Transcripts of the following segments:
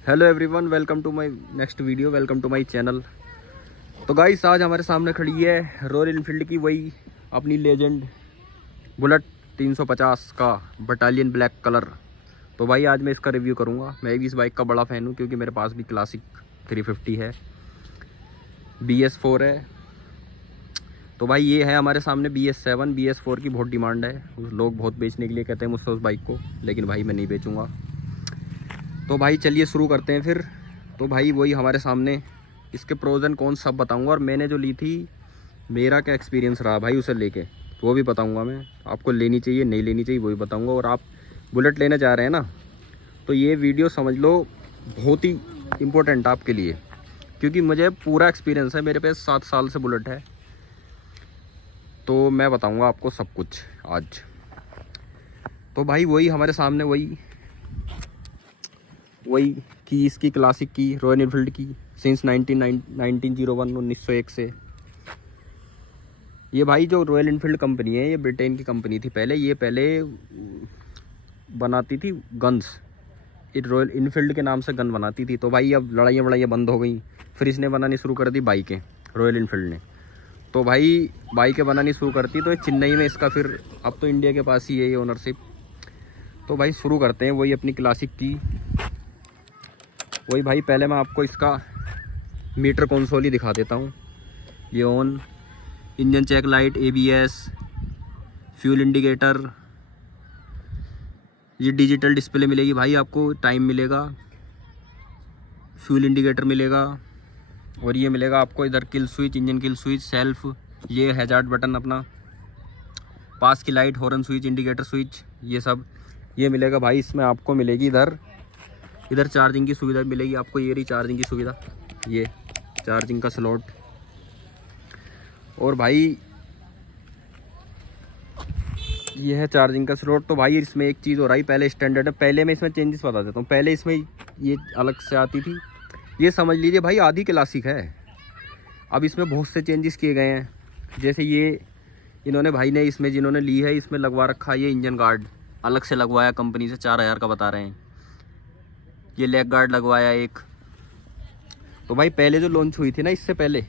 Hello everyone, welcome to my next video, welcome to my channel. तो guys, आज हमारे सामने खड़ी है रॉयल इनफील्ड की वही अपनी लेजेंड बुलेट 350 का बटालियन ब्लैक कलर। तो भाई आज मैं इसका रिव्यू करूंगा। मैं भी इस बाइक का बड़ा फ़ैन हूं क्योंकि मेरे पास भी क्लासिक 350 है, BS4 है। तो भाई ये है हमारे सामने BS7। BS4 की बहुत डिमांड है, लोग बहुत बेचने के लिए कहते हैं मुझसे उस बाइक को, लेकिन भाई मैं नहीं बेचूँगा। तो भाई चलिए शुरू करते हैं फिर। तो भाई वही हमारे सामने इसके प्रोज एंड कॉन्स सब बताऊंगा, और मैंने जो ली थी मेरा क्या एक्सपीरियंस रहा भाई उसे लेके, वो भी बताऊंगा मैं। आपको लेनी चाहिए नहीं लेनी चाहिए वो भी बताऊंगा। और आप बुलेट लेने जा रहे हैं ना, तो ये वीडियो समझ लो बहुत ही इम्पोर्टेंट आपके लिए, क्योंकि मुझे पूरा एक्सपीरियंस है। मेरे पे 7 साल से बुलेट है, तो मैं बताऊँगा आपको सब कुछ आज। तो भाई वही हमारे सामने वही कि इसकी क्लासिक की रॉयल इनफील्ड की सिंस 1901 से। ये भाई जो रॉयल इनफील्ड कंपनी है, ये ब्रिटेन की कंपनी थी पहले। ये पहले बनाती थी गन्स, ये रॉयल इनफील्ड के नाम से गन बनाती थी। तो भाई अब लड़ाइयाँ बंद हो गई, फिर इसने बनानी शुरू कर दी बाइकें, रॉयल इनफील्ड ने। तो भाई बाइकें बनानी शुरू करती, तो चेन्नई में इसका फिर अब तो इंडिया के पास ही है ये ओनरशिप। तो भाई शुरू करते हैं वही अपनी क्लासिक की। वही भाई पहले मैं आपको इसका मीटर कंसोल ही दिखा देता हूँ। ये on, engine check light, ABS, fuel indicator, ये डिजिटल डिस्प्ले मिलेगी भाई आपको, टाइम मिलेगा, फ्यूल इंडिकेटर मिलेगा, और ये मिलेगा आपको इधर kill switch, engine kill switch, self, ये हैजार्ड बटन अपना, पास की light, horn switch, indicator switch, ये सब ये मिलेगा भाई। इसमें आपको मिलेगी इधर चार्जिंग की सुविधा मिलेगी आपको। ये रही चार्जिंग की सुविधा, ये चार्जिंग का स्लॉट। और भाई ये है चार्जिंग का स्लॉट। तो भाई इसमें एक चीज़ हो रही, पहले स्टैंडर्ड है, पहले मैं इसमें चेंजेस बता देता हूँ। पहले इसमें ये अलग से आती थी, ये समझ लीजिए भाई आधी क्लासिक है। अब इसमें बहुत से चेंजेस किए गए हैं, जैसे ये इन्होंने भाई ने इसमें जिन्होंने ली है इसमें लगवा रखा है ये इंजन गार्ड, अलग से लगवाया कंपनी से, 4000 का बता रहे हैं। ये लेग गार्ड लगवाया एक। तो भाई पहले जो लॉन्च हुई थी ना, इससे पहले,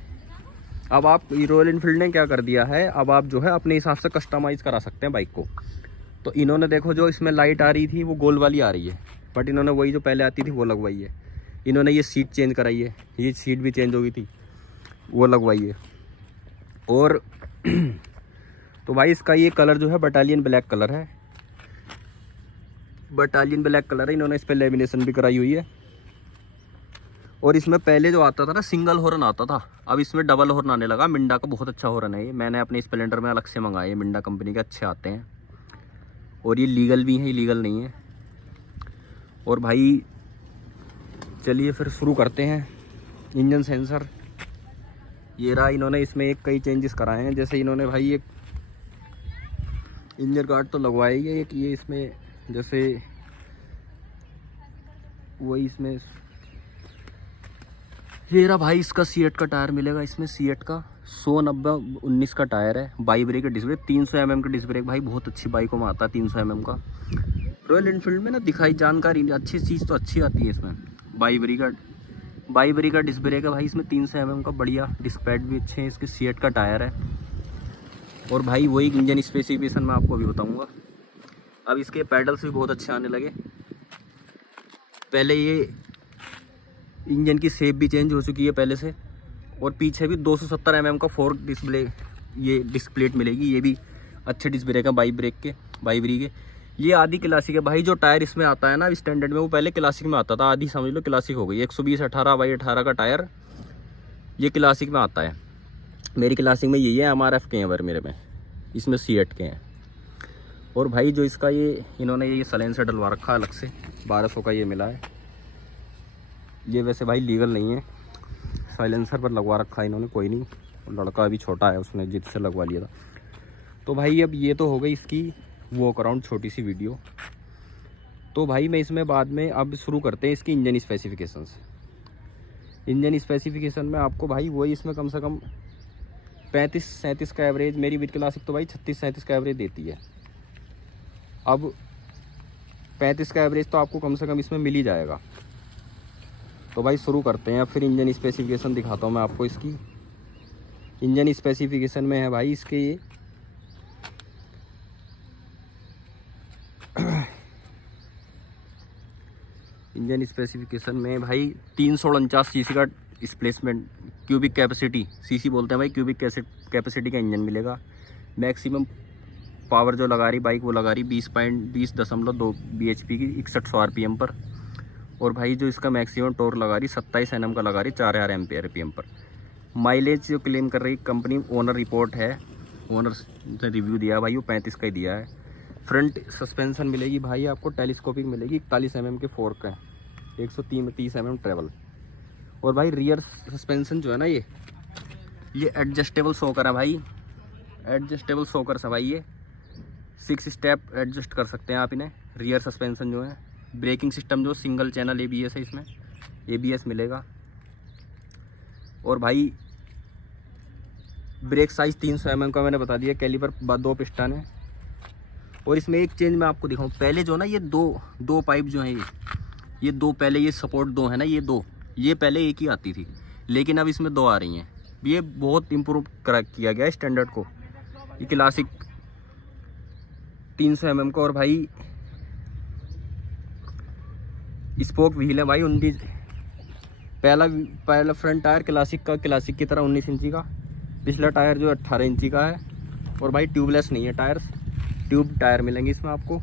अब आप रॉयल इनफील्ड ने क्या कर दिया है, अब आप जो है अपने हिसाब से कस्टमाइज़ करा सकते हैं बाइक को। तो इन्होंने देखो जो इसमें लाइट आ रही थी वो गोल वाली आ रही है, बट इन्होंने वही जो पहले आती थी वो लगवाई है। इन्होंने ये सीट चेंज कराई है, ये सीट भी चेंज हो गई थी, वो लगवाई है। और तो भाई इसका ये कलर जो है बटालियन ब्लैक कलर है, बटालियन ब्लैक कलर है। इन्होंने इस पर लेमिनेशन भी कराई हुई है। और इसमें पहले जो आता था ना सिंगल हॉर्न आता था, अब इसमें डबल हॉर्न आने लगा। मिंडा का बहुत अच्छा हॉर्न है ये, मैंने अपने स्प्लेंडर में अलग से मंगाए, मिंडा कंपनी के अच्छे आते हैं, और ये लीगल भी है, इलीगल नहीं है। और भाई चलिए फिर शुरू करते हैं। इंजन सेंसर ये रहा, इन्होंने इसमें एक कई चेंजेस कराए हैं। जैसे इन्होंने भाई एक इंजन गार्ड तो लगवाया ही है, एक ये इसमें जैसे वही इसमें ये रहा भाई, इसका C8 का टायर मिलेगा इसमें, C8 का 100/90/19 का टायर है, बाई ब्रेक का डिस्क ब्रेक, 300 mm का डिस्क ब्रेक। भाई बहुत अच्छी बाइकों में आता है 300 mm का। रॉयल इनफील्ड में ना दिखाई जानकारी अच्छी चीज़ तो अच्छी आती है इसमें। बाई ब्रेक का डिस्क ब्रेक है भाई इसमें, 300 mm का बढ़िया, डिस्क पैड भी अच्छे हैं इसके, C8 का टायर है। और भाई वही इंजन स्पेसिफिकेशन मैं आपको अभी बताऊँगा। अब इसके पैडल्स भी बहुत अच्छे आने लगे। पहले ये इंजन की शेप भी चेंज हो चुकी है पहले से, और पीछे भी 270 mm का फोर्क डिस्प्ले, ये डिस्क प्लेट मिलेगी। ये भी अच्छे डिस्क ब्रेक है बाई ब्रेक के। ये आधी क्लासिक है भाई। जो टायर इसमें आता है ना स्टैंडर्ड में, वो पहले क्लासिक में आता था, आधी समझ लो क्लासिक हो गई। 120 18/18 का टायर ये क्लासिक में आता है। मेरी क्लासिक में यही है, MRF के हैं वर मेरे में, इसमें C8 के हैं। और भाई जो इसका ये इन्होंने ये साइलेंसर डलवा रखा है अलग से, 1200 का ये मिला है। ये वैसे भाई लीगल नहीं है, साइलेंसर पर लगवा रखा है इन्होंने, कोई नहीं, लड़का अभी छोटा है उसने जिद से लगवा लिया था। तो भाई अब ये तो हो गई इसकी वॉक अराउंड छोटी सी वीडियो। तो भाई मैं इसमें बाद में अब शुरू करते हैं इसकी इंजन स्पेसिफिकेशंस। इंजन स्पेसिफिकेशन में आपको भाई वही इसमें कम से कम 35-37 का एवरेज, मेरी विद क्लासिक तो भाई 36-37 का एवरेज देती है। अब 35 का एवरेज तो आपको कम से कम इसमें मिल ही जाएगा। तो भाई शुरू करते हैं। फिर इंजन स्पेसिफिकेशन दिखाता हूँ मैं आपको इसकी। इंजन स्पेसिफिकेशन में है भाई इसके ये इंजन स्पेसिफिकेशन में भाई 349 सीसी का डिस्प्लेसमेंट क्यूबिक कैपेसिटी, सीसी बोलते हैं भाई, क्यूबिक कैपेसिटी का इंजन मिलेगा। मैक्सिमम पावर जो लगा रही बाइक वो लगा रही 20.20.2 bhp की 6100 rpm पर। और भाई जो इसका मैक्सिमम टॉर्क लगा रही 27 Nm का लगा रही 4000 rpm पर। माइलेज जो क्लेम कर रही कंपनी, ओनर रिपोर्ट है, ओनर ने रिव्यू दिया भाई वो 35 का ही दिया है। फ्रंट सस्पेंशन मिलेगी भाई आपको टेलीस्कोपिक मिलेगी, 41 mm के फोर्क है, 130 mm ट्रेवल। और भाई रियर सस्पेंशन जो है ना ये एडजस्टेबल शॉकर है भाई, एडजस्टेबल शॉकर्स है भाई ये 6 स्टेप एडजस्ट कर सकते हैं आप इन्हें। रियर सस्पेंशन जो है, ब्रेकिंग सिस्टम जो सिंगल चैनल ABS है, इसमें ABS मिलेगा। और भाई ब्रेक साइज 300 mm का मैंने बता दिया। कैलिपर 2 पिस्टन है। और इसमें एक चेंज मैं आपको दिखाऊं, पहले जो ना ये दो पाइप जो है ये दो, पहले ये सपोर्ट 2 है ना, ये पहले एक ही आती थी, लेकिन अब इसमें 2 आ रही हैं। ये बहुत इम्प्रूव किया गया है स्टैंडर्ड को। ये क्लासिक 300 mm का। और भाई स्पोक व्हील है भाई 19, पहला फ्रंट टायर क्लासिक की तरह 19 इंची का, पिछला टायर जो 18 इंची का है। और भाई ट्यूबलेस नहीं है टायर्स, ट्यूब टायर मिलेंगे इसमें आपको।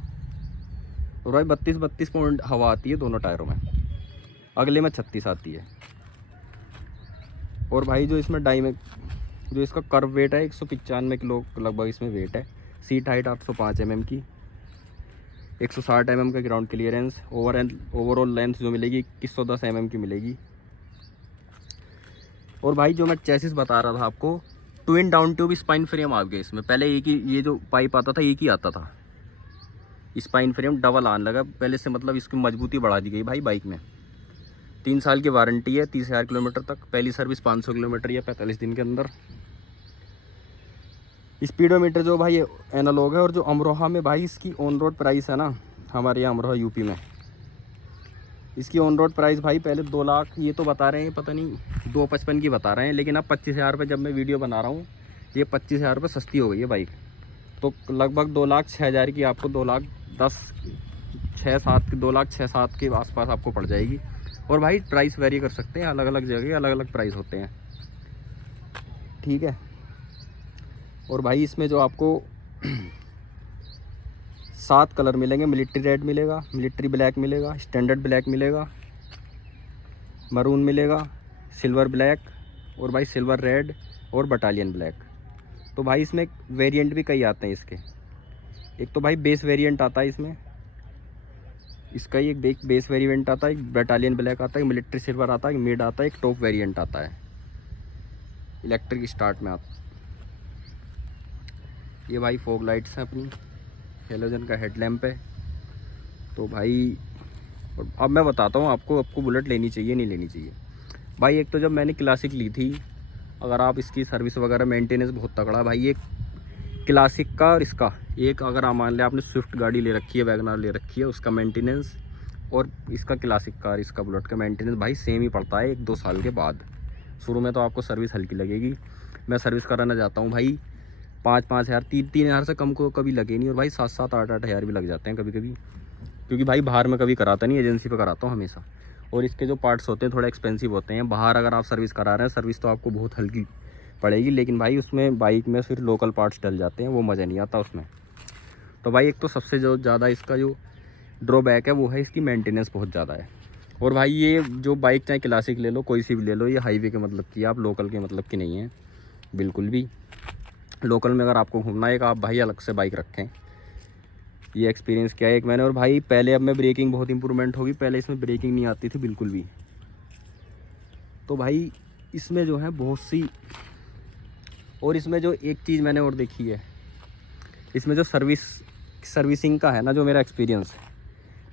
और भाई 32 पॉइंट हवा आती है दोनों टायरों में, अगले में 36 आती है। और भाई जो इसमें जो इसका कर्व वेट है 195 किलो लगभग इसमें वेट है। सीट हाइट 805 mm की, 160 mm का ग्राउंड क्लियरेंस। ओवरऑल लेंथ जो मिलेगी 2110 mm की मिलेगी। और भाई जो मैं चेसिस बता रहा था आपको, twin down tube spine frame आ गया इसमें। पहले एक ही ये जो पाइप आता था एक ही आता था, स्पाइन फ्रेम डबल आने लगा पहले से, मतलब इसकी मजबूती बढ़ा दी गई भाई बाइक में। 3 साल की वारंटी है, 30,000 किलोमीटर तक। पहली सर्विस 500 किलोमीटर या 45 दिन के अंदर। स्पीडोमीटर जो भाई एनालॉग है। और जो अमरोहा में भाई इसकी ऑन रोड प्राइस है ना, हमारे यहाँ अमरोहा यूपी में, इसकी ऑन रोड प्राइस भाई पहले 2 लाख ये तो बता रहे हैं, पता नहीं 255 की बता रहे हैं, लेकिन अब 25,000 रुपये जब मैं वीडियो बना रहा हूँ, ये 25,000 रुपये सस्ती हो गई है बाइक। तो लगभग 2,06,000 की आपको 2,06,7 के आसपास आपको पड़ जाएगी। और भाई प्राइस वेरी कर सकते हैं, अलग अलग जगह अलग अलग प्राइस होते हैं, ठीक है। और भाई इसमें जो आपको 7 कलर मिलेंगे। मिलिट्री रेड मिलेगा, मिलिट्री ब्लैक मिलेगा, स्टैंडर्ड ब्लैक मिलेगा, मरून मिलेगा, सिल्वर ब्लैक, और भाई सिल्वर रेड और बटालियन ब्लैक। तो भाई इसमें वेरिएंट भी कई आते हैं इसके। एक तो भाई बेस वेरिएंट आता है इसमें, इसका ही एक बेस वेरिएंट आता है, एक बटालियन ब्लैक आता है, एक मिलिट्री सिल्वर आता है, एक मिड आता है, एक टॉप वेरिएंट आता है, इलेक्ट्रिक स्टार्ट में आता है। ये भाई फॉग लाइट्स हैं अपनी, हेलोजन का हेडलैम्प है। तो भाई अब मैं बताता हूँ आपको बुलेट लेनी चाहिए नहीं लेनी चाहिए। भाई एक तो जब मैंने क्लासिक ली थी, अगर आप इसकी सर्विस वगैरह मेंटेनेंस बहुत तगड़ा भाई, ये क्लासिक का और इसका एक, अगर आप मान लें आपने स्विफ्ट गाड़ी ले रखी है, वैगनआर ले रखी है, उसका मेंटेनेंस और इसका क्लासिक कार, इसका बुलेट का मेंटेनेंस भाई सेम ही पड़ता है 1-2 साल के बाद। शुरू में तो आपको सर्विस हल्की लगेगी। मैं सर्विस कराना जाता हूँ भाई 5-5 हज़ार, 3 हज़ार से कम को कभी लगे नहीं। और भाई 7-7, 8-8 हज़ार भी लग जाते हैं कभी कभी, क्योंकि भाई बाहर में कभी कराता नहीं, एजेंसी पे कराता हूँ हमेशा। और इसके जो पार्ट्स होते हैं थोड़ा एक्सपेंसिव होते हैं। बाहर अगर आप सर्विस करा रहे हैं, सर्विस तो आपको बहुत हल्की पड़ेगी, लेकिन भाई उसमें बाइक में फिर लोकल पार्ट्स डल जाते हैं, वो मज़ा नहीं आता उसमें। तो भाई एक तो सबसे जो ज़्यादा इसका जो ड्रॉबैक है वो है इसकी मेंटेनेंस बहुत ज़्यादा है। और भाई ये जो बाइक चाहे क्लासिक ले लो, कोई सी भी ले लो, ये हाईवे के मतलब की, आप लोकल के मतलब की नहीं है बिल्कुल भी। लोकल में अगर आपको घूमना है, एक आप भाई अलग से बाइक रखें। ये एक्सपीरियंस क्या है एक मैंने। और भाई पहले अब में ब्रेकिंग बहुत इंप्रूवमेंट होगी, पहले इसमें ब्रेकिंग नहीं आती थी बिल्कुल भी। तो भाई इसमें जो है बहुत सी, और इसमें जो एक चीज़ मैंने और देखी है, इसमें जो सर्विसिंग का है ना, जो मेरा एक्सपीरियंस है,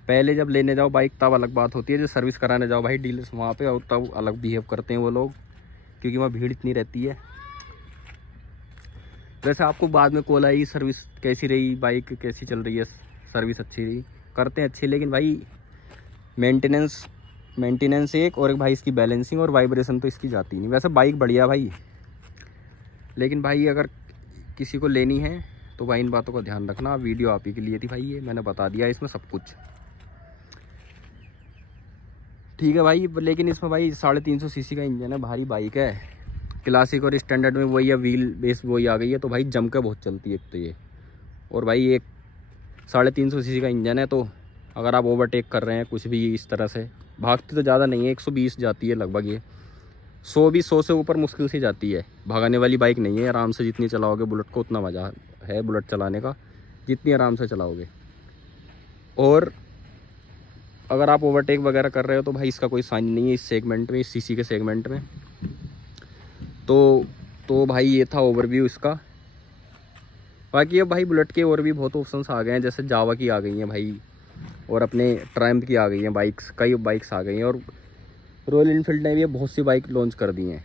पहले जब लेने जाओ बाइक तब अलग बात होती है, जो सर्विस कराने जाओ भाई डीलर्स वहाँ पे, और तब अलग बिहेव करते हैं वो लोग, क्योंकि वहाँ भीड़ इतनी रहती है। वैसे आपको बाद में कॉल आएगी सर्विस कैसी रही, बाइक कैसी चल रही है, सर्विस अच्छी रही, करते हैं अच्छी, लेकिन भाई मेंटेनेंस मेंटेनेंस एक, और एक भाई इसकी बैलेंसिंग और वाइब्रेशन तो इसकी जाती नहीं। वैसे बाइक बढ़िया भाई, लेकिन भाई अगर किसी को लेनी है तो भाई इन बातों का ध्यान रखना। वीडियो आप ही के लिए थी भाई, ये मैंने बता दिया इसमें सब कुछ, ठीक है भाई। लेकिन इसमें भाई 350 सीसी का इंजन है, भारी बाइक है। क्लासिक और स्टैंडर्ड में वही है, व्हील बेस वही आ गई है, तो भाई जम के बहुत चलती है एक तो ये। और भाई एक 350 सीसी का इंजन है, तो अगर आप ओवरटेक कर रहे हैं कुछ भी इस तरह से, भागती तो ज़्यादा नहीं है, 120 जाती है लगभग ये। 100 भी 100 से ऊपर मुश्किल से जाती है। भागने वाली बाइक नहीं है, आराम से जितनी चलाओगे बुलेट को उतना मज़ा है बुलेट चलाने का, जितनी आराम से चलाओगे। और अगर आप ओवरटेक वगैरह कर रहे हो तो भाई इसका कोई साइन नहीं है इस सेगमेंट में, इस सीसी के सेगमेंट में। तो भाई ये था ओवरव्यू इसका। बाकी अब भाई बुलेट के और भी बहुत ऑप्शंस आ गए हैं, जैसे जावा की आ गई हैं भाई, और अपने ट्रायम्फ की आ गई हैं बाइक्स, कई बाइक्स आ गई हैं, और रॉयल इनफील्ड ने भी बहुत सी बाइक लॉन्च कर दी हैं।